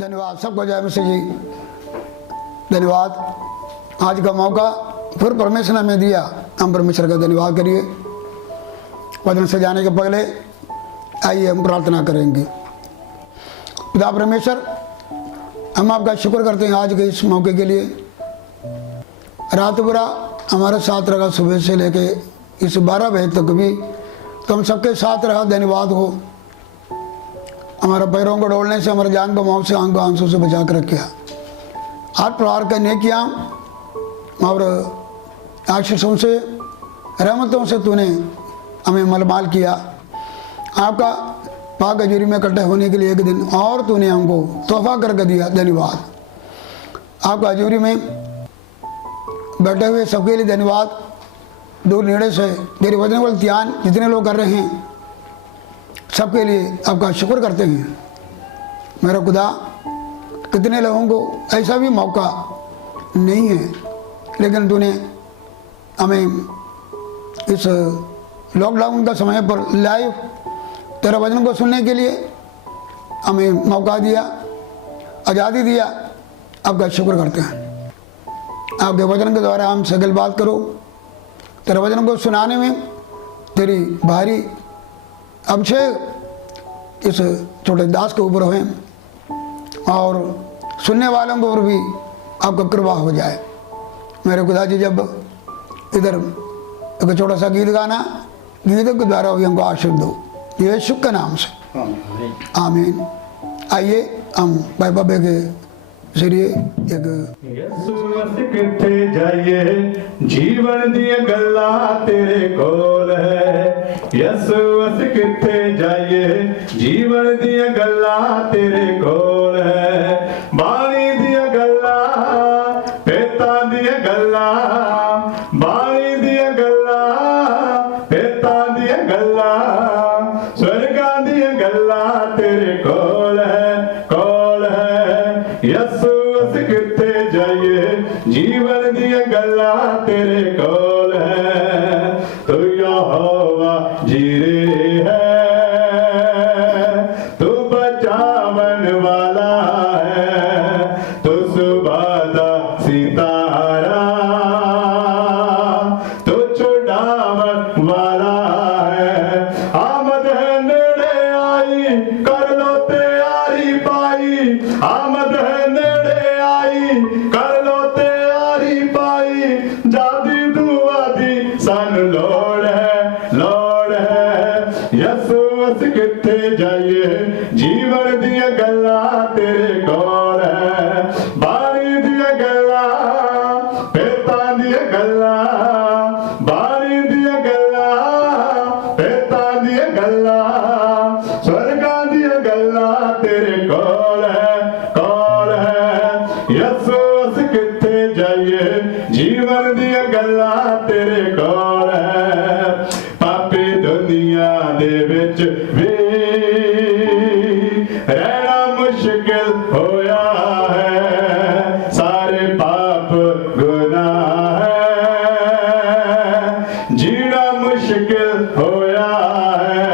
धन्यवाद सबको। जय मसीह जी। धन्यवाद, आज का मौका फिर परमेश्वर ने हमें दिया, हम परमेश्वर का धन्यवाद करिए। वचन से जाने के पहले आइए हम प्रार्थना करेंगे। पिता परमेश्वर, हम आपका शुक्र करते हैं आज के इस मौके के लिए। रात बुरा हमारे साथ रहा, सुबह से लेके इस 12 बजे तक भी तुम सबके साथ रहा। धन्यवाद हो, हमारे पैरों को डोलने से, हमारे जान को मौत से, आंख को आंसू से बचा कर रखे। आज प्रहार करने किया और आशीषों से, रहमतों से तूने हमें मलमाल किया। आपका पाक हजूरी में इकट्ठे होने के लिए एक दिन और तूने हमको तोहफा करके दिया। धन्यवाद। आपका हजूरी में बैठे हुए सबके लिए धन्यवाद। दूर नेड़े से तेरे वचन को ध्यान जितने लोग कर रहे हैं सबके लिए आपका शुक्र करते हैं। मेरा खुदा, कितने लोगों को ऐसा भी मौका नहीं है, लेकिन तूने हमें इस लॉकडाउन का समय पर लाइव तेरा वचन को सुनने के लिए हमें मौका दिया, आज़ादी दिया। आपका शुक्र करते हैं। आपके वचन के द्वारा हम सगल बात करो। तेरे वचन को सुनाने में तेरी भारी अभिषेक इस छोटे दास के ऊपर हो और सुनने वालों के ऊपर भी आपका कृपा हो जाए। मेरे खुदा जी, जब इधर एक छोटा सा गीत गाना, गीतों के द्वारा भी हमको आशीष दो, यीशु के नाम से आमीन। आइए हम भाई बाबे के जरिए एक यसु अस किथे जाइए, जीवन दी गल्ला तेरे कोल है। यसु अस किथे जाइए, जीवन दी गल्ला तेरे कोल है। बाणी दी गल्ला, पेता दी गल्ला, बाणी दी गल्ला, पेता दी गल्ला, स्वर्गा दी गल्ला तेरे कोल है, कोल है। यसु अस किथे जाइए, जीवन दी गल्ला तेरे कोल है। तू यहोवा जीरे है, तू बचावन वाला है, तू सुबह दा सितारा, तू छुड़ावन वाला है। आमद है नेड़े आई, कर लो तैयारी पाई। आमद है नेड़े आई, कर लो तैयारी पाई। जादी दुआ दी सन लोड़ है, लोड़ है। यसु अस किथे जाइए, जीवन दी गल्ला तेरे कोल है। बाणी दी गल्ला, पेता दी गल्ला, बाणी दी गल्ला, पेता दी गल्ला, स्वर्गा दी गल्ला तेरे कोल है, कोल है। यसु अस किथे जाइए, जीवन दी गल्ला तेरे कोल है। पापी दुनिया दे विच भी रहना मुश्किल होया है। सारे पाप गुनाह है, जीना मुश्किल होया है।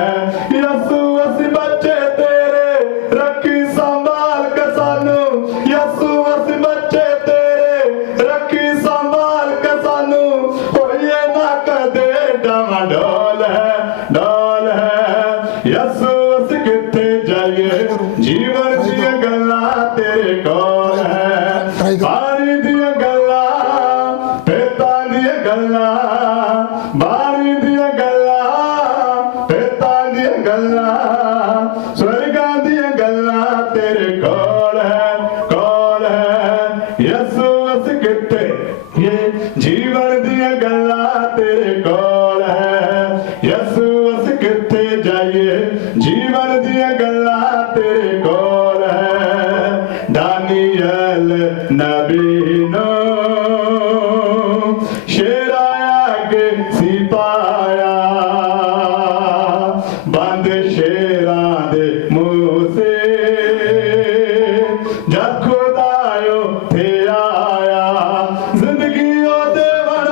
यसु अस बच्चे तेरे, रखी संभाल के सानू। यसु अस बच्चे तेरे, रखी संभाल के सानू। होइए ना कदे डामाडोल है, डोल है। यसु अस किथे जाइए, जीवन दी गल्ला तेरे कोल है। बारी दी गल्ला, पेता दी गल्ला, बारी दी गल्ला, पेता दी गल्ला, स्वर्गा दी गल्ला तेरे कोल है, कोल है। यसु अस किथे ये जीवन दी गल्ला तेरे कोल है। यसु अस किथे जाइए, जीवन दी गल्ला तेरे कोल है। दानियल नबी नो शेराया के सिपाया, बंद शेरा दे मुंह से, जब खुदायो थे आया। जिंदगी ओ देवन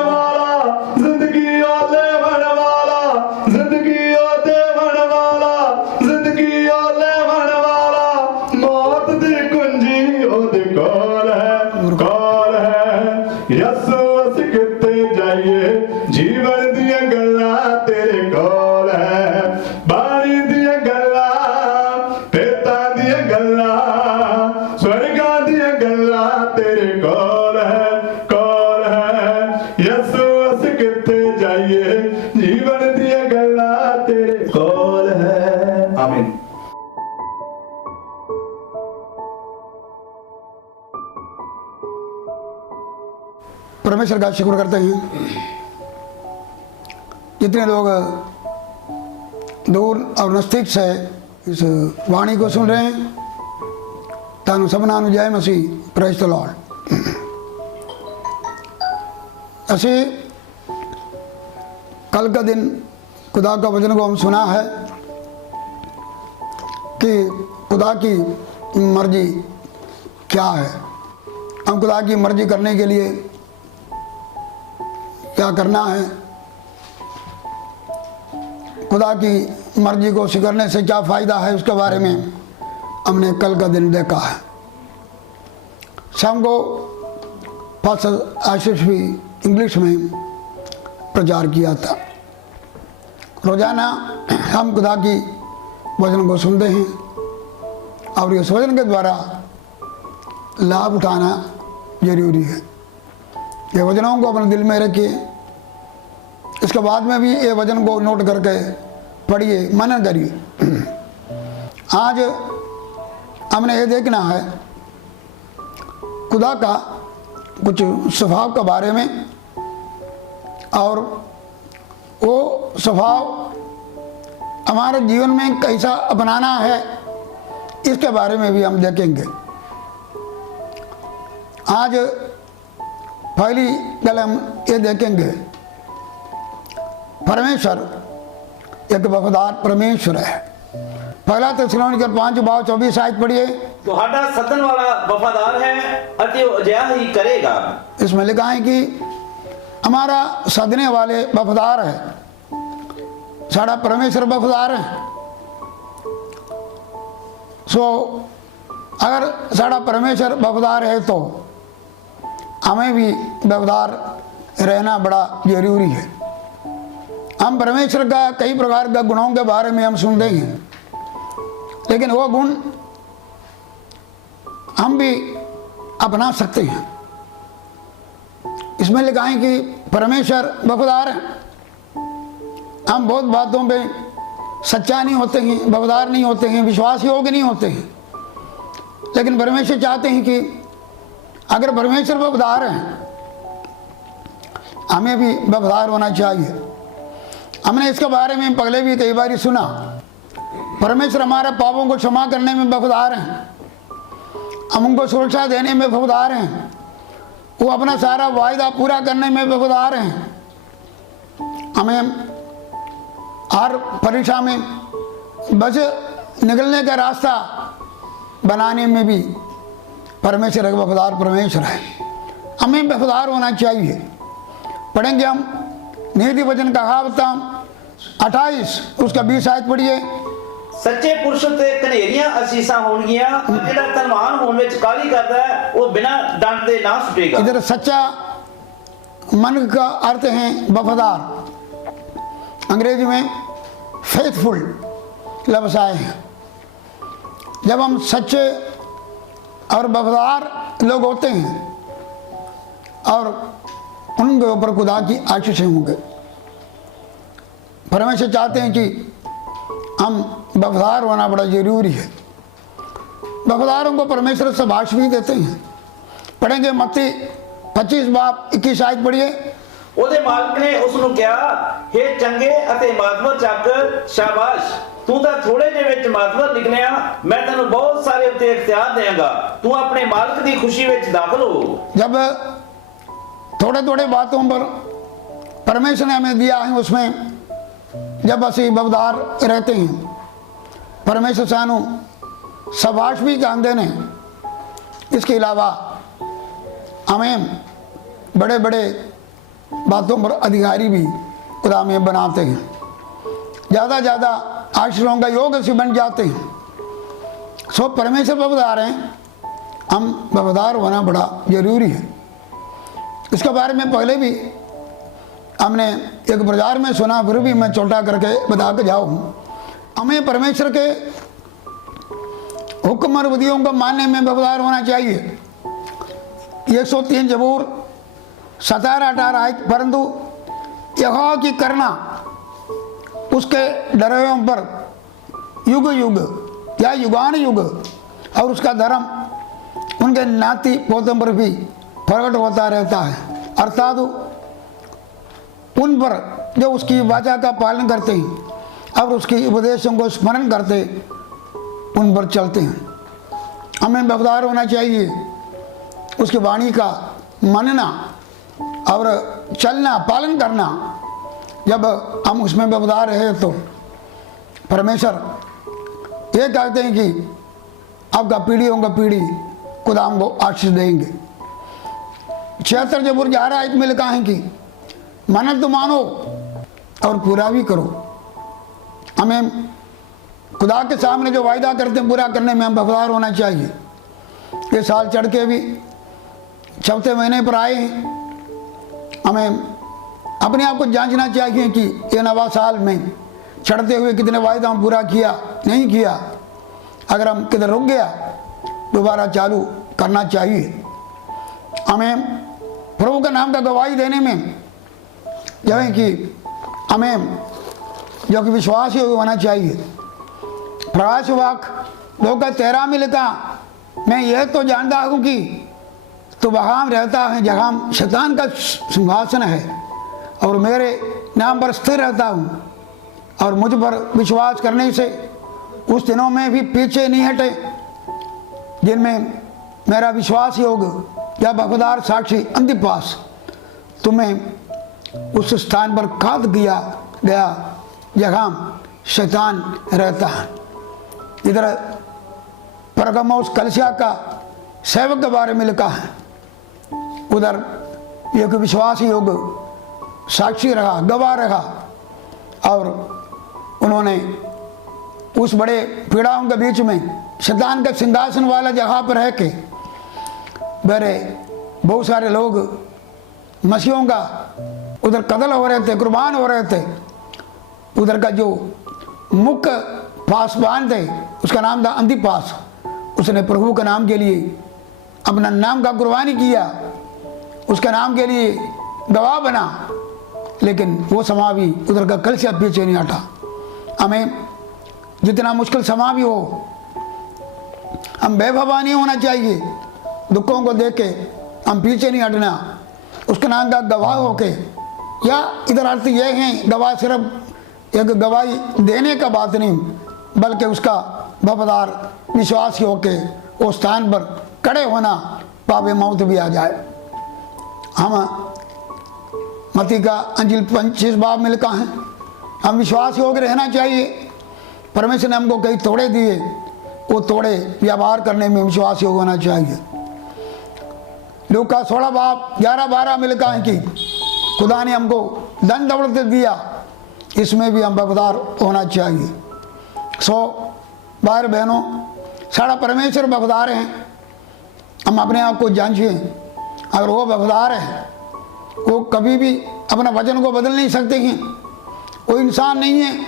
यसो अस किते जाइए जीवन दिया गल्ला तेरे कोल है बाणी दिया गल्ला पेता दिया गल्ला स्वर्गा दिया गल्ला तेरे कोल है यसो अस किते जाइए जीवन दिया गल्ला तेरे कोल है आमीन। परमेश्वर का शुक्र करते हैं जितने लोग दूर और नज़दीक से इस वाणी को सुन रहे हैं। तानु सबना नु जय मसीह, प्रेज द लॉर्ड। ऐसे कल का दिन खुदा का वचन को हम सुना है कि खुदा की मर्जी क्या है। हम खुदा की मर्जी करने के लिए क्या करना है, खुदा की मर्जी को स्वीकारने से क्या फ़ायदा है, उसके बारे में हमने कल का दिन देखा है। शाम को पास्टर आशीष भी इंग्लिश में प्रचार किया था। रोज़ाना हम खुदा की वचन को सुनते हैं और इस वचन के द्वारा लाभ उठाना जरूरी है। ये वचनों को अपने दिल में रखिए, इसके बाद में भी ये वचन को नोट करके पढ़िए, मनन करिए। आज हमने ये देखना है खुदा का कुछ स्वभाव के बारे में, और वो स्वभाव हमारे जीवन में कैसा अपनाना है इसके बारे में भी हम देखेंगे। आज पहली गल हम ये देखेंगे, परमेश्वर एक वफादार परमेश्वर है। पहला थिस्सलुनीकर 5:24 आयत पढ़िए। तुहाडा सदन वाला वफादार है अति अजिहा ही करेगा। इसमें लिखा है कि हमारा सदने वाले वफादार है, साड़ा परमेश्वर वफादार है। सो अगर साड़ा परमेश्वर वफादार है तो हमें भी वफादार रहना बड़ा जरूरी है। हम परमेश्वर का कई प्रकार के गुणों के बारे में हम सुनते हैं, लेकिन वो गुण हम भी अपना सकते हैं। इसमें लिखा है कि परमेश्वर वफादार है। हम बहुत बातों पे सच्चा नहीं होते हैं, वफादार नहीं होते हैं, विश्वास योग्य नहीं होते हैं, लेकिन परमेश्वर चाहते हैं कि अगर परमेश्वर वफादार हैं हमें भी वफादार होना चाहिए। हमने इसके बारे में पहले भी कई बार सुना। परमेश्वर हमारे पापों को क्षमा करने में वफादार हैं, हम उनको सुरक्षा देने में वफादार हैं, वो अपना सारा वायदा पूरा करने में वफादार हैं। हमें हर परीक्षा में बच निकलने का रास्ता बनाने में भी परमेश्वर एक वफादार परमेश्वर है। हमें वफादार होना चाहिए। पढ़ेंगे हम नीति वचन का कहावत 28 उसका 20 आयत पढ़िए। सच्चे पुरुष ते कनेरियां असीसां होणगियां, जेड़ा धनवान होण विच काली करदा है वो बिना डंड दे ना छुटेगा। इधर सच्चा मन का अर्थ है वफादार, अंग्रेजी में फेथफुल लफ्ज़ आए हैं। जब हम सच्चे और वफादार लोग होते हैं और उनके ऊपर खुदा की आशीषें होंगे। परमेश्वर चाहते हैं कि हम वफादार होना बड़ा जरूरी है। वफादारों को परमेश्वर शाबाश भी देते हैं। पढ़ेंगे मत्ती 25:21 आयत पढ़िए। ਉਹਦੇ ਮਾਲਕ ਨੇ ਉਸ ਨੂੰ ਕਿਹਾ, हे ਚੰਗੇ ਅਤੇ ਮਾਤਵਰ ਚਾਕਰ, ਸ਼ਾਬਾਸ਼, ਤੂੰ ਤਾਂ ਥੋੜੇ ਜਿਹੇ ਵਿੱਚ ਮਾਤਵਰ ਨਿਕਲਿਆ, ਮੈਂ ਤੈਨੂੰ ਬਹੁਤ ਸਾਰੇ ਉੱਤੇ ਇਖਤਿਆਰ ਦੇਵਾਂਗਾ, ਤੂੰ ਆਪਣੇ ਮਾਲਕ ਦੀ ਖੁਸ਼ੀ ਵਿੱਚ ਦਾਖਲ ਹੋ। जब थोड़े थोड़े बातों पर परमेश्वर ने हमें दिया है, उसमें जब असी वफादार रहते हैं, परमेश्वर सानू शाबाश भी कहते हैं। इसके अलावा हमें बड़े बड़े बातों पर अधिकारी भी खुदा में बनाते हैं, ज़्यादा ज़्यादा आशीषों का योग से बन जाते हैं। सो परमेश्वर वफादार हैं, हम वफादार होना बड़ा जरूरी है। इसके बारे में पहले भी हमने एक प्रचार में सुना, फिर भी मैं छोटा करके बता के जाऊँ। हमें परमेश्वर के हुक्म और विधियों को मानने में वफादार होना चाहिए। 103 जबूर 17-18 आयत, परंतु यहोवा की करना उसके डरों पर युग युग या युगान युग, और उसका धर्म उनके नाती पोतों पर भी प्रकट होता रहता है, अर्थात उन पर जो उसकी वाचा का पालन करते हैं और उसके उपदेशों को स्मरण करते उन पर चलते हैं। हमें वफादार होना चाहिए, उसकी वाणी का मानना और चलना, पालन करना। जब हम उसमें वफादार हैं तो परमेश्वर ये कहते हैं कि आपका पीढ़ियों का पीढ़ी खुदा हमको आशीष देंगे। 76 जबूर 11 आयत में लिखा है कि मन्नत तो मानो और पूरा भी करो। हमें खुदा के सामने जो वायदा करते हैं पूरा करने में हम वफादार होना चाहिए। ये साल चढ़ के भी 4थे महीने पर आए हैं। हमें अपने आप को जांचना चाहिए कि ये नवा साल में चढ़ते हुए कितने वायदा हम पूरा किया, नहीं किया। अगर हम किधर रुक गया दोबारा चालू करना चाहिए। हमें प्रभु का नाम का गवाही देने में जो है कि हमें जो कि विश्वास योग्य होना चाहिए। प्रकाश वाक 2:13 में लिखा, मैं यह तो जानता हूँ कि तो वहाँ रहता है जहाँ शैतान का सिंहासन है, और मेरे नाम पर स्थिर रहता हूँ, और मुझ पर विश्वास करने से उस दिनों में भी पीछे नहीं हटे जिनमें मेरा विश्वास योग्य या वफादार साक्षी अंतिपास तुम्हें उस स्थान पर खाद किया गया जहाँ शैतान रहता है। इधर परगमोस कलिसिया का सेवक के बारे में लिखा है, उधर एक विश्वास योग्य साक्षी रहा, गवाह रहा, और उन्होंने उस बड़े पीड़ाओं के बीच में शैतान के सिंहासन वाला जगह पर रह के मेरे बहुत सारे लोग मसीहों का उधर कत्ल हो रहे थे, कुर्बान हो रहे थे। उधर का जो मुख्य पासवान थे उसका नाम था अंतिपास। उसने प्रभु के नाम के लिए अपना नाम का कुर्बानी किया, उसके नाम के लिए गवाह बना, लेकिन वो समा भी उधर का कलिसिया पीछे नहीं हटा। हमें जितना मुश्किल समा भी हो हम बेवफा नहीं होना चाहिए। दुखों को देख के हम पीछे नहीं हटना, उसके नाम का गवाह होके, या इधर अर्थ ये है गवाह सिर्फ एक गवाही देने का बात नहीं, बल्कि उसका वफादार विश्वास होके उस स्थान पर खड़े होना, पावे मौत भी आ जाए। हम मत्ती का अंजिल 25 बाब में लिखा है, हम विश्वास योग्य रहना चाहिए। परमेश्वर ने हमको कई तोड़े दिए, वो तोड़े व्यवहार करने में विश्वास योग्य होना चाहिए। लूका 16 बाब 11-12 में लिखा है कि खुदा ने हमको धन दौलत दिया, इसमें भी हम वफादार होना चाहिए। भाई बहनों, सारा परमेश्वर वफादार हैं। हम अपने आप को जांचिए, अगर वो वफादार है वो कभी भी अपना वचन को बदल नहीं सकते हैं, वो इंसान नहीं है।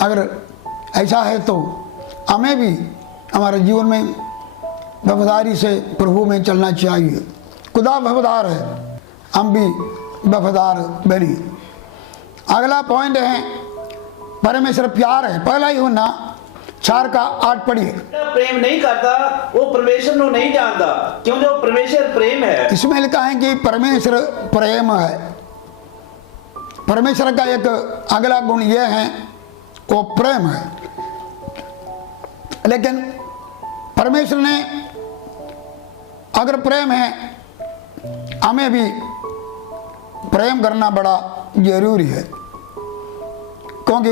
अगर ऐसा है तो हमें भी हमारे जीवन में वफादारी से प्रभु में चलना चाहिए। खुदा वफादार है, हम भी वफादार बनी। अगला पॉइंट है परमेश्वर प्यार है। पहला ही होना 4:8 पढ़िए। प्रेम नहीं करता वो परमेश्वर को नहीं जानता, क्यों जो परमेश्वर प्रेम है। इसमें लिखा है कि परमेश्वर प्रेम है। परमेश्वर का एक अगला गुण यह है वो प्रेम है। लेकिन परमेश्वर ने अगर प्रेम है, हमें भी प्रेम करना बड़ा जरूरी है, क्योंकि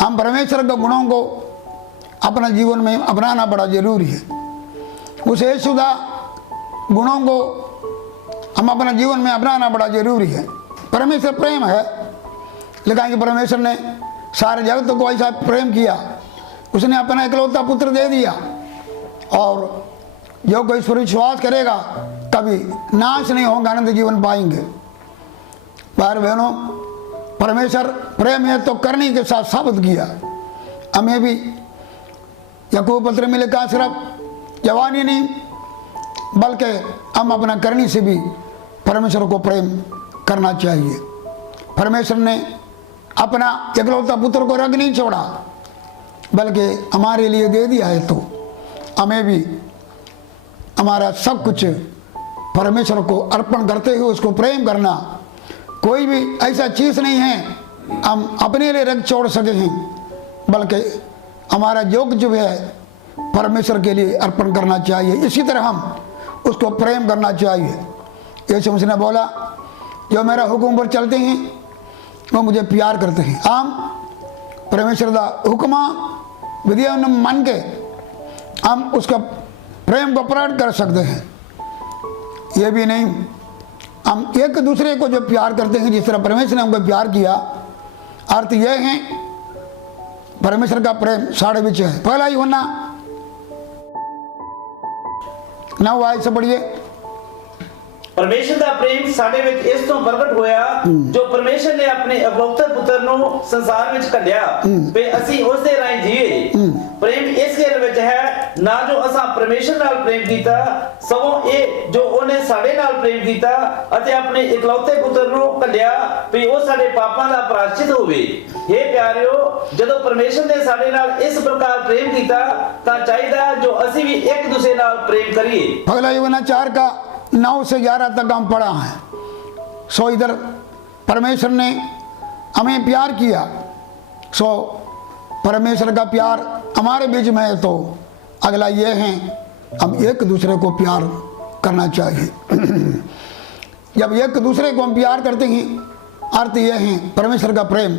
हम परमेश्वर के गुणों को अपना जीवन में अपनाना बड़ा जरूरी है। उस यीशुदा गुणों को हम अपना जीवन में अपनाना बड़ा जरूरी है। परमेश्वर प्रेम है, लिखा है कि परमेश्वर ने सारे जगत को ऐसा प्रेम किया, उसने अपना इकलौता पुत्र दे दिया, और जो कोई इस पर विश्वास करेगा कभी नाश नहीं होंगे, आनंद जीवन पाएंगे। भाई बहनों, परमेश्वर प्रेम है तो करनी के साथ साबित किया। हमें भी याकूब पत्र में लिखा सिर्फ जवानी नहीं, बल्कि हम अपना करनी से भी परमेश्वर को प्रेम करना चाहिए। परमेश्वर ने अपना इकलौता पुत्र को रंग नहीं छोड़ा, बल्कि हमारे लिए दे दिया है। तो हमें भी हमारा सब कुछ परमेश्वर को अर्पण करते हुए उसको प्रेम करना। कोई भी ऐसा चीज़ नहीं है हम अपने लिए रंग छोड़ सके हैं, बल्कि हमारा जो कुछ भी है परमेश्वर के लिए अर्पण करना चाहिए। इसी तरह हम उसको प्रेम करना चाहिए। यीशु मसीह ने बोला, जो मेरा हुक्म पर चलते हैं वो मुझे प्यार करते हैं। हम परमेश्वर का हुक्म विधिया मान के हम उसका प्रेम को प्रकट कर सकते हैं। ये भी नहीं, हम एक दूसरे को जो प्यार करते हैं जिस तरह परमेश्वर ने हमको प्यार किया, अर्थ यह है परमेश्वर का प्रेम साढ़े बीच है। पहला ही होना 9 आयत से पढ़िए। परमेश्वर ਦਾ ਪ੍ਰੇਮ ਸਾਡੇ ਵਿੱਚ ਇਸ ਤੋਂ ਪ੍ਰਗਟ ਹੋਇਆ ਜੋ ਪਰਮੇਸ਼ਰ ਨੇ ਆਪਣੇ ਇਕਲੌਤੇ ਪੁੱਤਰ ਨੂੰ ਸੰਸਾਰ ਵਿੱਚ ਕੱਢਿਆ ਤੇ ਅਸੀਂ ਉਸ ਦੇ ਰਾਹੀਂ ਜੀਏ। ਪ੍ਰੇਮ ਇਸ ਗੱਲ ਵਿੱਚ ਹੈ ਨਾ ਜੋ ਅਸਾਂ ਪਰਮੇਸ਼ਰ ਨਾਲ ਪ੍ਰੇਮ ਕੀਤਾ, ਸਗੋਂ ਇਹ ਜੋ ਉਹਨੇ ਸਾਡੇ ਨਾਲ ਪ੍ਰੇਮ ਕੀਤਾ ਅਤੇ ਆਪਣੇ ਇਕਲੌਤੇ ਪੁੱਤਰ ਨੂੰ ਕੱਢਿਆ ਵੀ ਉਹ ਸਾਡੇ ਪਾਪਾਂ ਦਾ ਪ੍ਰਾਸ਼ਚਿਤ ਹੋਵੇ। हे ਪਿਆਰਿਓ, ਜਦੋਂ ਪਰਮੇਸ਼ਰ ਨੇ ਸਾਡੇ ਨਾਲ ਇਸ ਪ੍ਰਕਾਰ ਪ੍ਰੇਮ ਕੀਤਾ ਤਾਂ ਚਾਹੀਦਾ ਜੋ ਅਸੀਂ ਵੀ ਇੱਕ ਦੂਸਰੇ ਨਾਲ ਪ੍ਰੇਮ ਕਰੀਏ। पहला यूहन्ना 4 का 9 से 11 तक हम पढ़ा है। सो इधर परमेश्वर ने हमें प्यार किया, सो परमेश्वर का प्यार हमारे बीच में है। तो अगला ये है हम एक दूसरे को प्यार करना चाहिए। जब एक दूसरे को हम प्यार करते हैं, अर्थ ये है परमेश्वर का प्रेम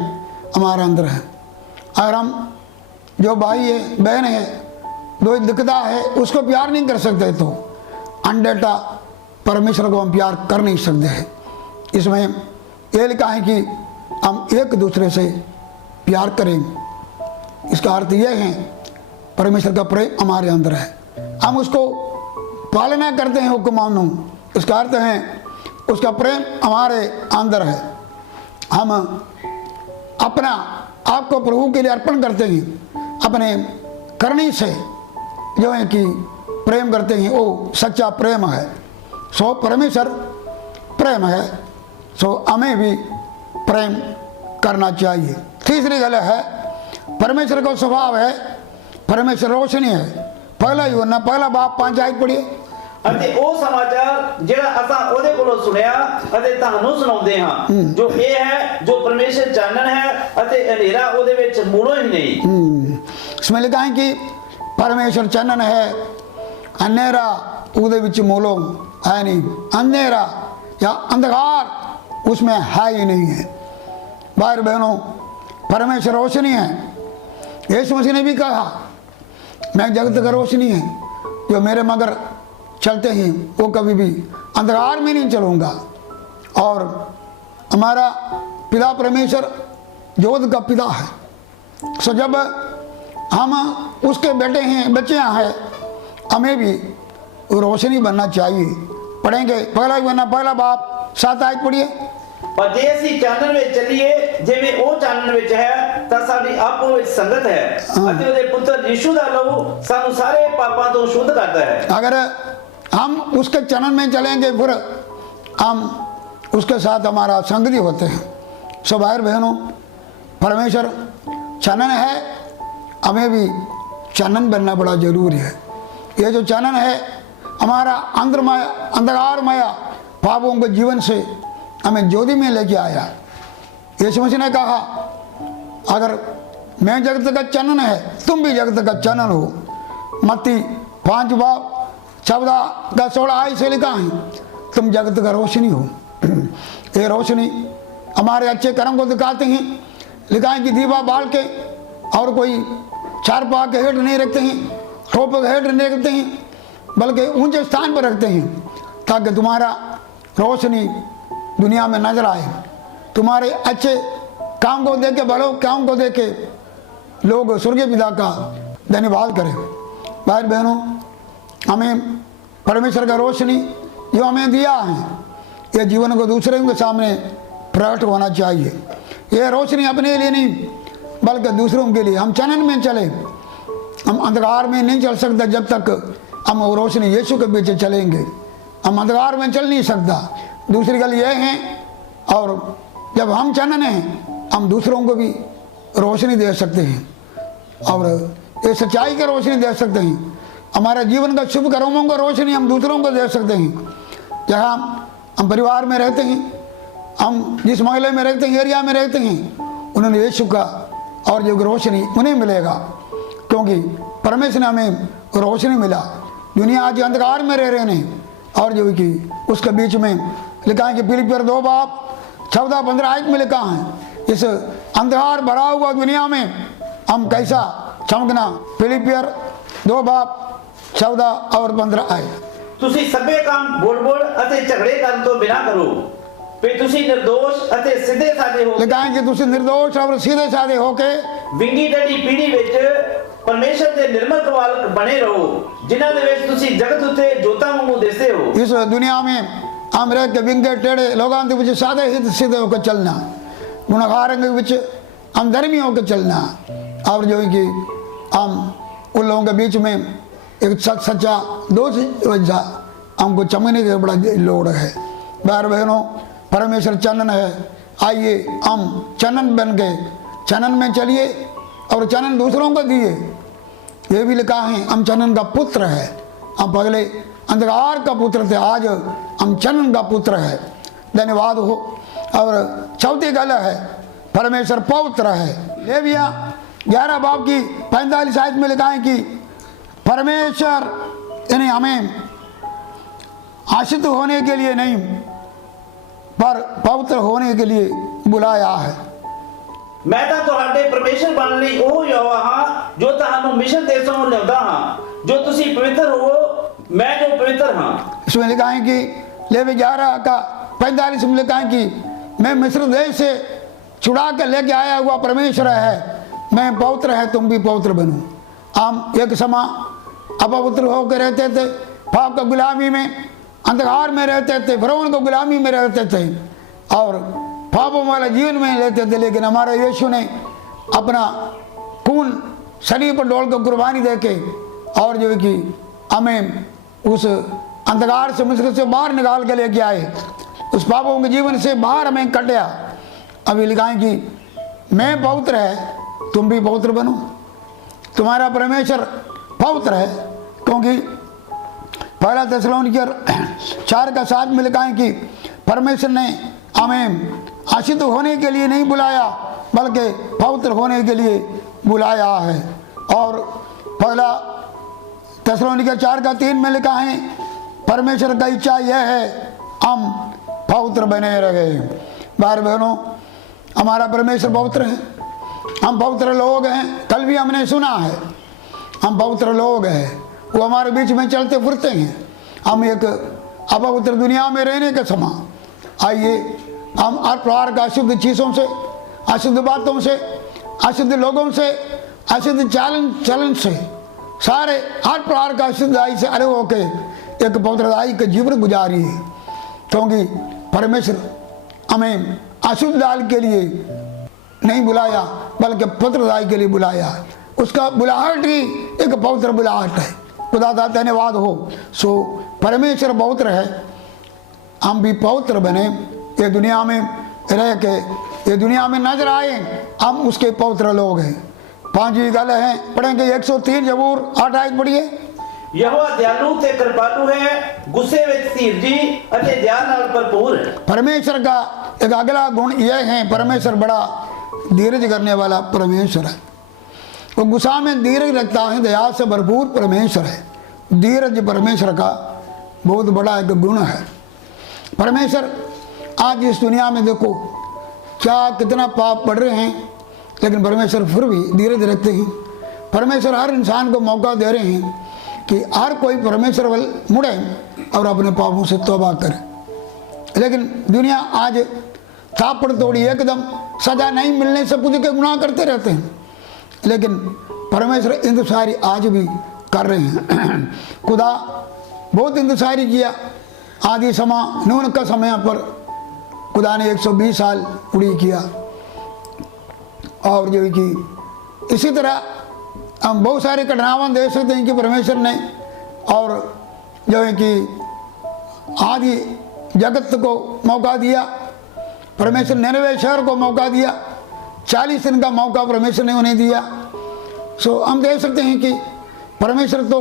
हमारे अंदर है। अगर हम जो भाई है बहन है दो दिखता है उसको प्यार नहीं कर सकते, तो अनडेटा परमेश्वर को हम प्यार कर नहीं सकते हैं। इसमें यह लिखा है कि हम एक दूसरे से प्यार करेंगे। इसका अर्थ यह है परमेश्वर का प्रेम हमारे अंदर है, हम उसको पालना करते हैं हुक्मानों। इसका अर्थ है उसका प्रेम हमारे अंदर है। हम अपना आपको प्रभु के लिए अर्पण करते हैं, अपने करनी से जो है कि प्रेम करते हैं, वो सच्चा प्रेम है। सो परमेश्वर प्रेम है, सो हमें भी प्रेम करना चाहिए। तीसरी गल है परमेश्वर का स्वभाव है, परमेश्वर रोशनी है। पहला यूहन्ना पहला बाब 5 आयत पढ़िए। ਅਤੇ ਉਹ ਸਮਾਚਾਰ ਜਿਹੜਾ ਅਸਾਂ ਉਹਦੇ ਕੋਲੋਂ ਸੁਣਿਆ ਅਤੇ ਤੁਹਾਨੂੰ ਸੁਣਾਉਂਦੇ ਹਾਂ, ਜੋ ਇਹ ਹੈ ਜੋ ਪਰਮੇਸ਼ਰ ਚਾਨਣ ਹੈ ਅਤੇ ਹਨੇਰਾ ਉਹਦੇ ਵਿੱਚ ਮੂਲੋਂ ਹੀ ਨਹੀਂ। इसमें लिखा है कि परमेश्वर चानन है, अंधेरा उदय विच मूलों है नहीं। अंधेरा या अंधकार उसमें है ही नहीं है। भाई बहनों, परमेश्वर रोशनी है। यीशु मसीह ने भी कहा मैं जगत का रोशनी है, जो मेरे मगर चलते हैं वो कभी भी अंधकार में नहीं चलूँगा। और हमारा पिता परमेश्वर ज्योत का पिता है। सो जब हम उसके बेटे हैं, बच्चियाँ हैं, हमें भी रोशनी बनना चाहिए। पढ़ेंगे पहला यूहन्ना पहला बाब 7 आयत पढ़िए। ਪਰ ਜੇ ਅਸੀਂ ਚਾਨਣ ਵਿੱਚ ਚੱਲੀਏ ਜਿਵੇਂ ਉਹ ਚਾਨਣ ਵਿੱਚ ਹੈ ਤਾਂ ਸਾਡੀ ਆਪੋ ਵਿੱਚ ਸੰਗਤ ਹੈ ਅਤੇ ਉਹਦੇ ਪੁੱਤਰ ਯਿਸੂ ਦਾ ਲਹੂ ਸਾਨੂੰ ਸਾਰੇ ਪਾਪਾਂ ਤੋਂ ਸ਼ੁੱਧ ਕਰਦਾ ਹੈ। अगर हम उसके चरण में चलेंगे फिर हम उसके साथ हमारा संगति होते हैं। सो भाई बहनों, परमेश्वर चनन है, हमें भी चनन बनना बड़ा जरूरी है। ये जो चनन है हमारा अंधकारमय पापों के जीवन से हमें ज्योति में लेके आया। यीशु मसीह ने कहा अगर मैं जगत का चनन है तुम भी जगत का चनन हो। मत्ती 5 बाब 14 का 16 आयत से लिखा है तुम जगत का रोशनी हो। ये रोशनी हमारे अच्छे कर्म को दिखाते हैं। लिखा है कि दीवा बाल के और कोई चारपाई के हेठ नहीं रखते हैं, ठोप के हेठ नहीं रखते हैं, बल्कि ऊंचे स्थान पर रखते हैं ताकि तुम्हारा रोशनी दुनिया में नजर आए। तुम्हारे अच्छे काम को देख के, भलो काम को देख के लोग स्वर्गीय पिता का धन्यवाद करें। भाई बहनों, हमें परमेश्वर का रोशनी जो हमें दिया है ये जीवन को दूसरे के सामने प्रकट होना चाहिए। ये रोशनी अपने लिए नहीं बल्कि दूसरों के लिए। हम चानन में चले, हम अंधकार में नहीं चल सकते जब तक हम वो रोशनी यीशु के पीछे चलेंगे। हम अंधकार में चल नहीं सकता। दूसरी गल ये है, और जब हम चानन हैं हम दूसरों को भी रोशनी दे सकते हैं और ये सच्चाई की रोशनी दे सकते हैं। हमारे जीवन का शुभ कर्मों को रोशनी हम दूसरों को दे सकते हैं। जहाँ हम परिवार में रहते हैं, हम जिस मोहल्ले में रहते हैं, एरिया में रहते हैं, उन्होंने यीशु का और जो रोशनी उन्हें मिलेगा, क्योंकि परमेश्वर ने हमें रोशनी मिला। दुनिया आज अंधकार में रह रहे हैं और जो कि उसके बीच में लिखा है कि फिलिपियर 2:14-15 में लिखा है, इस अंधकार भरा हुआ दुनिया में हम कैसा चमकना। फिलिपियर 2:14 और 15। ਤੁਸੀਂ ਸਭੇ ਕੰਮ ਬੋਲ-ਬੋਲ ਅਤੇ ਝਗੜੇ ਕਰਨ ਤੋਂ ਬਿਨਾਂ ਕਰੋ, ਤੇ ਤੁਸੀਂ ਨਿਰਦੋਸ਼ ਅਤੇ ਸਿੱਧੇ ਸਾਦੇ ਹੋ। लिखा है कि तुम निर्दोष और सीधे साधे होके ਵਿੰਗੀ ਡੱਡੀ ਪੀੜੀ ਵਿੱਚ ਪਰਮੇਸ਼ਰ ਦੇ ਨਿਰਮਲ ਕਵਾਲਕ ਬਣੇ ਰਹੋ, ਜਿਨ੍ਹਾਂ ਦੇ ਵਿੱਚ ਤੁਸੀਂ ਜਗਤ ਉੱਤੇ ਜੋਤਾਂ ਵਾਂਗੂ ਦਿਸਦੇ ਹੋ। इस दुनिया में हम रह के विंगे टेढ़े लोगों के बीच सादे हित सीधे होकर चलना, गुनाहगारों के बीच हम धर्मी होकर चलना, और जो है कि हम उन लोगों के बीच में एक सच्चा दोष वजह हमको चमकने की बड़ा लोड़ है। भाई बहनों, परमेश्वर चनन है। आइए हम चनन बन के चनन में चलिए और चनन दूसरों को दिए। ये भी लिखा है हम चनन का पुत्र है। हम पहले अंधकार का पुत्र थे, आज हम चनन का पुत्र है। धन्यवाद हो। और चौथी गल है परमेश्वर पवित्र है। लेविया 11 बाब की 45 आयत में लिखा है कि परमेश्वर यानी हमें आश्रित होने के लिए नहीं पर पवित्र होने के लिए बुलाया है। ਮੈਂ ਤਾਂ ਤੁਹਾਡੇ ਪਰਮੇਸ਼ਰ ਬਣਨ ਲਈ ਉਹ ਯਹੋਵਾ ਹਾਂ ਜੋ ਤੁਹਾਨੂੰ ਮਿਸਰ ਦੇਸ਼ੋਂ ਲਿਆਉਂਦਾ ਹਾਂ। ਜੋ ਤੁਸੀਂ ਪਵਿੱਤਰ ਹੋ, मैं जो पवित्र हाँ। इसमें लिखा है कि लेवी 11 का 45 में लिखा है कि मैं मिस्र देश से छुड़ा कर लेके आया हुआ परमेश्वर है, मैं पवित्र है, तुम भी पवित्र बनो। हम एक समय अपवित्र होकर रहते थे, पाप का गुलामी में अंधकार में रहते थे, फिरौन को गुलामी में रहते थे और पापों वाले जीवन में रहते थे। लेकिन हमारे यीशु ने अपना खून शरीर पर डोल कर कुर्बानी दे के और जो है कि हमें उस अंधकार से मिस्र से बाहर निकाल के लेके आए, उस पापों के जीवन से बाहर हमें कटिया। अभी लिखा है कि मैं पवित्र है, तुम भी पवित्र बनो। तुम्हारा परमेश्वर पवित्र है, क्योंकि पहला थिस्सलुनीकियों 4:7 में लिखा है कि परमेश्वर ने हमें आश्रित होने के लिए नहीं बुलाया बल्कि पवित्र होने के लिए बुलाया है। और पहला थिस्सलुनीकियों 4:3 में लिखा है परमेश्वर का इच्छा यह है हम पवित्र बने रहे। भाई बहनों, हमारा परमेश्वर पवित्र है, हम पवित्र लोग हैं। कल भी हमने सुना है हम पवित्र लोग हैं, वो हमारे बीच में चलते फिरते हैं। हम एक अपवित्र दुनिया में रहने के समय आइए हम हर प्रकार का अशुद्ध चीज़ों से, अशुद्ध बातों से, अशुद्ध लोगों से, अशुद्ध चलन से, सारे हर प्रकार का अशुद्धाई से अलग होकर एक पवित्रताई का जीवन गुजारिए, क्योंकि परमेश्वर हमें अशुद्धाई के लिए नहीं बुलाया बल्कि पवित्रताई के लिए बुलाया। उसका बुलाहट ही एक पवित्र बुलाहट है। खुदा का धन्यवाद हो। सो परमेश्वर पवित्र है, हम भी पवित्र बने। ये दुनिया में रह के ये दुनिया में नजर आए हम उसके पवित्र लोग हैं। 5वीं गल है, पढ़ेंगे 103 ज़बूर 8 आयत पढ़िए। यहोवा दयालु ते कृपालु है, गुस्से में धीरजी अते दया नाल भरपूर है। परमेश्वर का एक अगला गुण यह है, परमेश्वर बड़ा धीरज करने वाला परमेश्वर है। वो गुस्सा में धीरज रखता है, दया से भरपूर परमेश्वर है। धीरज परमेश्वर का बहुत बड़ा एक गुण है। परमेश्वर आज इस दुनिया में देखो क्या कितना पाप बढ़ रहे हैं, लेकिन परमेश्वर फिर भी धीरज रखते हैं। परमेश्वर हर इंसान को मौका दे रहे हैं कि हर कोई परमेश्वर वल मुड़े और अपने पापों से तौबा करे। लेकिन दुनिया आज थापड़ तोड़ी एकदम सजा नहीं मिलने से कुछ के गुनाह करते रहते हैं, लेकिन परमेश्वर इंतज़ारी आज भी कर रहे हैं। खुदा बहुत इंतज़ारी किया, आदि समय नून का समय पर खुदा ने 120 साल उड़ी किया। और जो है कि इसी तरह हम बहुत सारी घटनाएं देख सकते हैं कि परमेश्वर ने और जो है कि आदि जगत को मौका दिया, परमेश्वर निनवे शहर को मौका दिया, 40 दिन का मौका परमेश्वर ने उन्हें दिया। सो हम देख सकते हैं कि परमेश्वर तो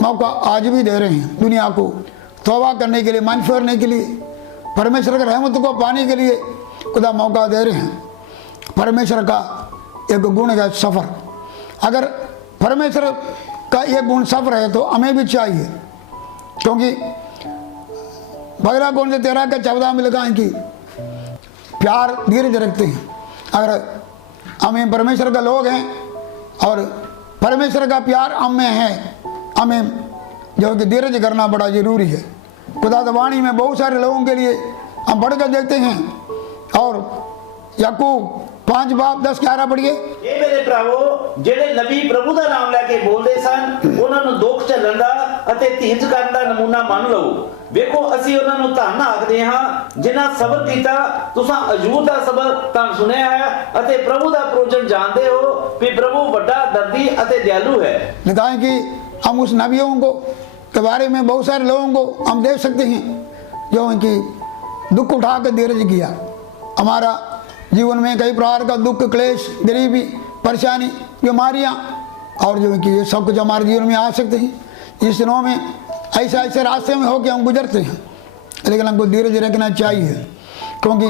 मौका आज भी दे रहे हैं दुनिया को तौबा करने के लिए, मन फेरने के लिए, परमेश्वर की रहमत को पाने के लिए खुदा मौका दे रहे हैं। परमेश्वर का एक गुण है सफ़र। अगर परमेश्वर का एक गुण सफ़र है तो हमें भी चाहिए, क्योंकि बगला गुण से 13 के 14 में लिखा है कि प्यार धीरज रखते हैं। अगर हमें परमेश्वर का लोग हैं और परमेश्वर का प्यार हम में है, हमें जो कि धीरज करना बड़ा ज़रूरी है। खुदा की वाणी में बहुत सारे लोगों के लिए हम पढ़ कर देखते हैं। और याकूब 5 बाब 10-11 पढ़िए। ਇਹ ਮੇਰੇ ਭਰਾਵੋ ਜਿਹੜੇ ਨਬੀ ਪ੍ਰਭੂ ਦਾ ਨਾਮ ਲੈ ਕੇ ਬੋਲਦੇ ਸਨ ਉਹਨਾਂ ਨੂੰ ਦੁੱਖ ਝੱਲਣ ਦਾ ਅਤੇ ਧੀਰਜ ਕਰਨ ਦਾ ਨਮੂਨਾ ਮੰਨ ਲਓ। ਵੇਖੋ ਅਸੀਂ ਉਹਨਾਂ ਨੂੰ ਧੰਨ ਆਖਦੇ ਹਾਂ ਜਿਨ੍ਹਾਂ ਸਬਰ ਕੀਤਾ। ਤੁਸੀਂ ਅਯੂਬ ਦਾ ਸਬਰ ਤਾਂ ਸੁਣਿਆ ਹੈ ਅਤੇ ਪ੍ਰਭੂ ਦਾ ਪ੍ਰੋਜਨ ਜਾਣਦੇ ਹੋ ਕਿ ਪ੍ਰਭੂ ਵੱਡਾ ਦਰਦੀ ਅਤੇ ਦਿਆਲੂ है। लिखा है कि हम उस नबियों को के बारे में बहुत सारे लोगों को हम देख सकते हैं जो कि दुख उठा कर धीरज किया। हमारा जीवन में कई प्रकार का दुख, क्लेश, गरीबी, परेशानी, बीमारियां और जो कि ये सब कुछ हमारे जीवन में आ सकते हैं। इस दिनों में ऐसे ऐसे रास्ते में होकर हम गुजरते हैं, लेकिन हमको धीरज रखना चाहिए, क्योंकि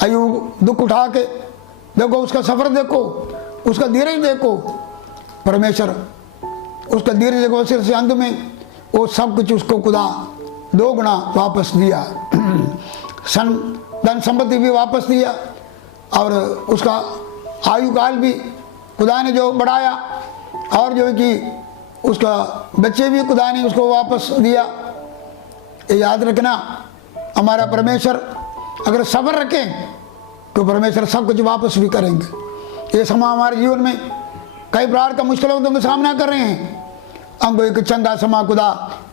अयूब दुख उठा के देखो, उसका सफ़र देखो, उसका धीरज देखो, परमेश्वर उसका धीरज देखो, सिर से अंत में वो सब कुछ उसको खुदा 2 गुना वापस दिया। धन संपत्ति भी वापस दिया और उसका आयु काल भी खुदा ने जो बढ़ाया और जो कि उसका बच्चे भी खुदा ने उसको वापस दिया। ये याद रखना, हमारा परमेश्वर अगर सब्र रखें तो परमेश्वर सब कुछ वापस भी करेंगे। ये समय हमारे जीवन में कई प्रकार का मुश्किलों का सामना कर रहे हैं, हमको एक चंगा समय खुदा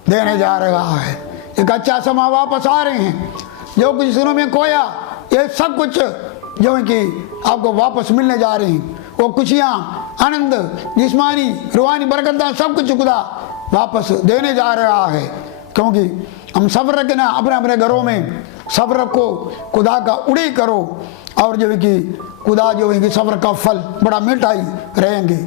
देने जा रहा है, एक अच्छा समय वापस आ रहे हैं। जो कुछ दिनों में खोया ये सब कुछ जो है कि आपको वापस मिलने जा रहे हैं। वो खुशियाँ, आनंद, जिस्मानी, रूहानी बरकत सब कुछ खुदा वापस देने जा रहा है, क्योंकि हम सब्र रखें ना, अपने अपने घरों में सब्र रखो, खुदा का उड़ी करो और जो है कि खुदा जो है कि सब्र का फल बड़ा मीठा ही रहेंगे।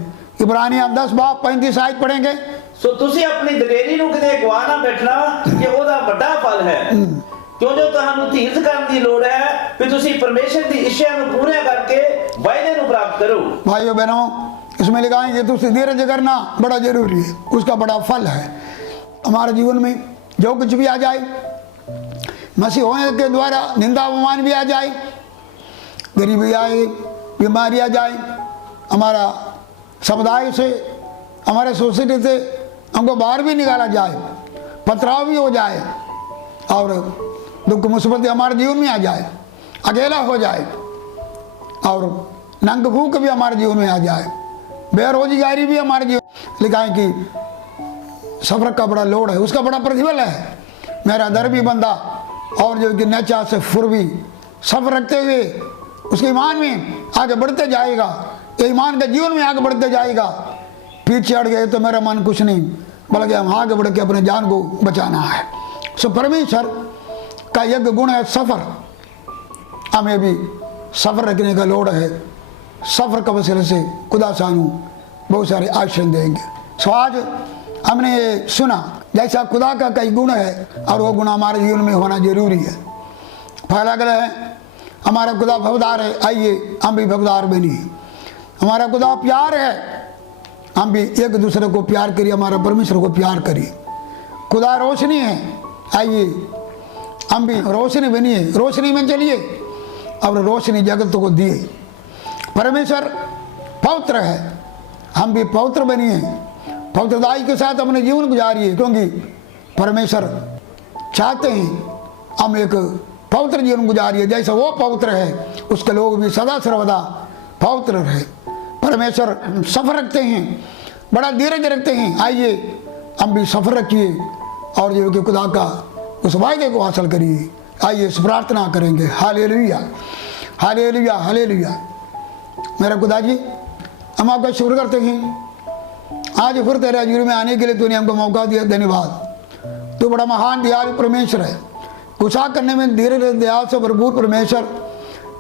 इब्रानियां 10 बाब 35 आयत पढ़ेंगे। ਸੋ ਤੁਸੀਂ ਆਪਣੀ ਦਲੇਰੀ ਨੂੰ ਕਿਤੇ ਗਵਾ ਨਾ ਬੈਠਣਾ ਕਿ ਉਹਦਾ ਵੱਡਾ ਫਲ ਹੈ, ਕਿਉਂ ਜੋ ਤੁਹਾਨੂੰ ਧੀਰਜ ਕਰਨ ਦੀ ਲੋੜ ਹੈ ਕਿ ਤੁਸੀਂ परमेश्वर ਦੀ ਇੱਛਾ ਨੂੰ ਪੂਰਾ ਕਰਕੇ ਵਾਅਦੇ ਨੂੰ ਪ੍ਰਾप्त करो। भाइयों बहनों, इसमें लिखा है कि तुझसे धीरज करना बड़ा जरूरी है, उसका बड़ा फल है। हमारे जीवन में जो कुछ भी आ जाए, मसीह होने के द्वारा निंदा अपमान भी आ जाए, गरीबी आए, बीमारी आ जाए, हमारा समुदाय से, हमारे सोसाइटी से हमको बाहर भी निकाला जाए, पथराव भी हो जाए और दुख मुसीबतें हमारे जीवन में आ जाए, अकेला हो जाए और नंग भूख भी हमारे जीवन में आ जाए, बेरोजगारी भी हमारे जीवन। लिखा है कि सब्र का बड़ा लोड है, उसका बड़ा प्रतिफल है। मेरा धर्मी बंदा और जो कि नचा से फुरवी सब्र रखते हुए उसके ईमान में आगे बढ़ते जाएगा, ये ईमान के जीवन में आगे बढ़ते जाएगा। पीछे हट गए तो मेरा मन कुछ नहीं, बल्कि हम आगे बढ़ के अपने जान को बचाना है। सो परमेश्वर का एक गुण है सफ़र, हमें भी सफ़र रखने का लोड है। सफ़र का वसीले से खुदा सानू बहुत सारे आशीर्वाद देंगे। सो आज हमने ये सुना जैसा खुदा का कई गुण है और वो गुण हमारे जीवन में होना जरूरी है। पहला गला है हमारा खुदा भवदार है, आइए हम भी भवदार बनिए। हमारा खुदा प्यार है, हम भी एक दूसरे को प्यार करिए, हमारा परमेश्वर को प्यार करिए। खुदा रोशनी है, आइए हम भी रोशनी बनिए, रोशनी में चलिए और रोशनी जगत को दिए। परमेश्वर पवित्र है, हम भी पवित्र बनिए, पवित्रताई के साथ अपने जीवन गुजारिए, क्योंकि परमेश्वर चाहते हैं हम एक पवित्र जीवन गुजारिए। जैसा वो पवित्र है उसके लोग भी सदा सर्वदा पवित्र रहे। परमेश्वर सफ़र रखते हैं, बड़ा धीरज रखते हैं, आइए हम भी सफ़र रखिए और जो कि खुदा का उस वायदे को हासिल करिए। आइए इस प्रार्थना करेंगे। Hallelujah, hallelujah, hallelujah. मेरा खुदा जी, हम आपका शुक्र करते हैं आज फिर तेरे हजूरी में आने के लिए तूने हमको मौका दिया। धन्यवाद। तू बड़ा महान दयालु परमेश्वर है, गुस्सा करने में धीरे दया से भरपूर परमेश्वर।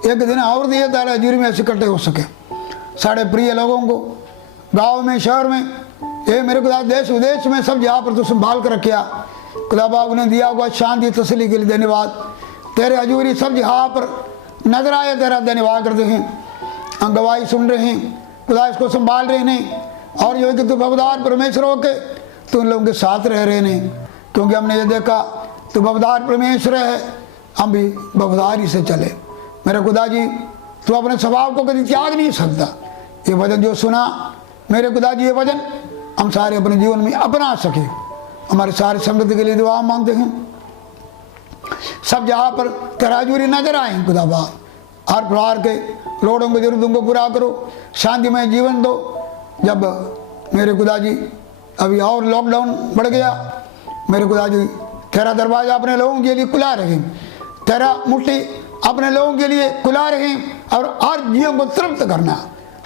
एक दिन और दिए तेरे हजूरी में ऐसे इकट्ठे हो सके साढ़े प्रिय लोगों को, गाँव में, शहर में, ये मेरे खुदा देश विदेश में सब जहाँ पर तू संभाल कर रखा। खुदा बाबू ने दिया हुआ शांति तसल्ली के लिए धन्यवाद। तेरे हजूरी सब जहाँ पर नजर आए तेरा धन्यवाद करते हैं। हम गवाही सुन रहे हैं खुदा, इसको संभाल रहे हैं और जो है कि तू बबदार परमेश्वर हो के तू उन लोगों के साथ रह रहे हैं, क्योंकि हमने ये देखा तू बबदार परमेश्वर है, हम भी बबदार ही से चले। मेरे खुदा जी, तू अपने स्वभाव को कभी त्याग नहीं सकता। ये वचन जो सुना मेरे खुदा जी, ये वचन हम सारे अपने जीवन में अपना सके। हमारे सारे संगत के लिए दुआ मांगते हैं। सब जहाँ पर तेरा हजूरी नजर आए खुदा बाप, हर प्रकार के लोड़ों को जरूरतों को पूरा करो, शांतिमय जीवन दो। जब मेरे खुदा जी अभी और लॉकडाउन बढ़ गया, मेरे खुदा जी तेरा दरवाजा अपने लोगों के लिए खुला रहे, तेरा मुट्ठी अपने लोगों के लिए खुला रहे और हर जीवन को तृप्त करना।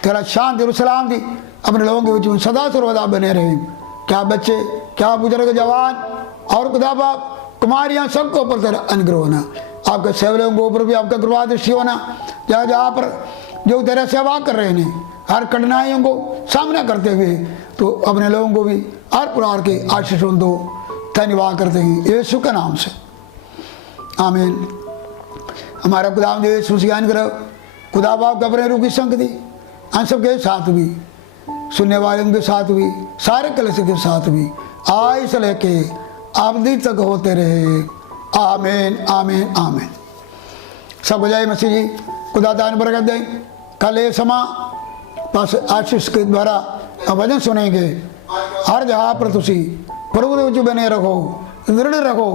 तेरा शांति और सलामती अपने लोगों के बीच में सदा सर्वदा बने रहे। क्या बच्चे, क्या बुजुर्ग, जवान और खुदा बाप कुमारियाँ, सबको ऊपर तेरा अनुग्रह होना। आपके सेवकों के ऊपर भी आपका कृपा दृष्टि होना। जहाँ जहाँ पर जो तेरा सेवा कर रहे हैं, हर कठिनाइयों को सामना करते हुए तो अपने लोगों को भी हर प्रकार के आशीष दो। धन्यवाद करते हैं यीशु के नाम से, आमीन। हमारा खुदा यीशु मसीह अनुग्रह, खुदा बाप का अपने रूह की संगति हम सबके साथ भी, सुनने वालों के साथ भी, सारे कलीसिया के साथ भी आज से लेके अवधि तक होते रहे। आमीन, आमीन, आमीन। सब जय मसीह जी। खुदा दान बरकत दे। कल ये समा बस आशीष के द्वारा वचन सुनेंगे। हर जगह पर तुसी प्रभु दे विच बने रहो, दृढ़ रहो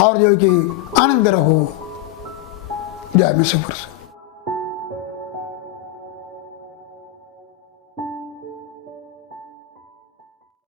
और जो कि आनंद रहो। जय मसीह।